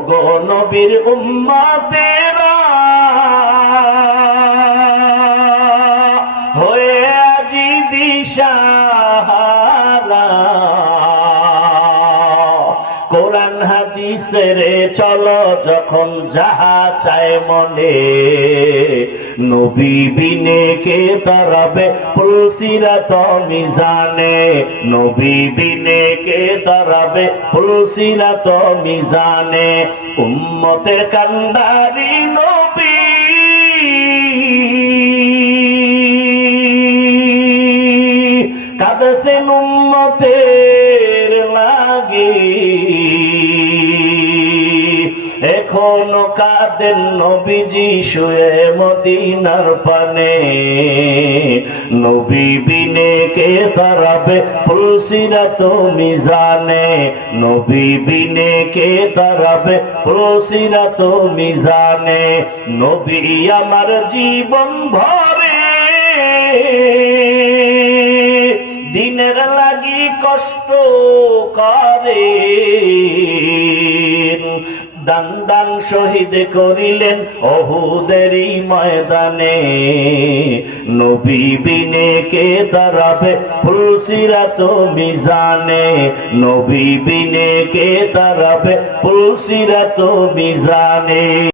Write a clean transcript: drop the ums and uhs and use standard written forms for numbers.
ওগো নবীর উম্মতেরা হয়ে আজি দিশাহারা, কোরআন হাদিসের চলো যখন যাহা চায় মনে, নবী বিনে কে তরাবে পুলসিরাত মিজানে, নবী বিনে কে তরাবে পুলসিরাত মিজানে। উম্মতের কান্ডারি নবী কাঁদছেন উম্মতের লাগি, এখনো কাঁদেন নবীজি শুয়ে মদিনার পানে, নবী বিনে কে তারাবে পুলসিরাত মিজানে, নবী বিনে কে তারাবে পুলসিরাত মিজানে। নবী আমার জীবন ভরে দিনের লাগি কষ্ট করে, দান দান শহীদ করিলেন ওহুদেরই ময়দানে, নবী বিনে কে দাঁড়াবে পুলসিরাত মিজানে, নবী বিনে কে দাঁড়াবে পুলসিরাত মিজানে।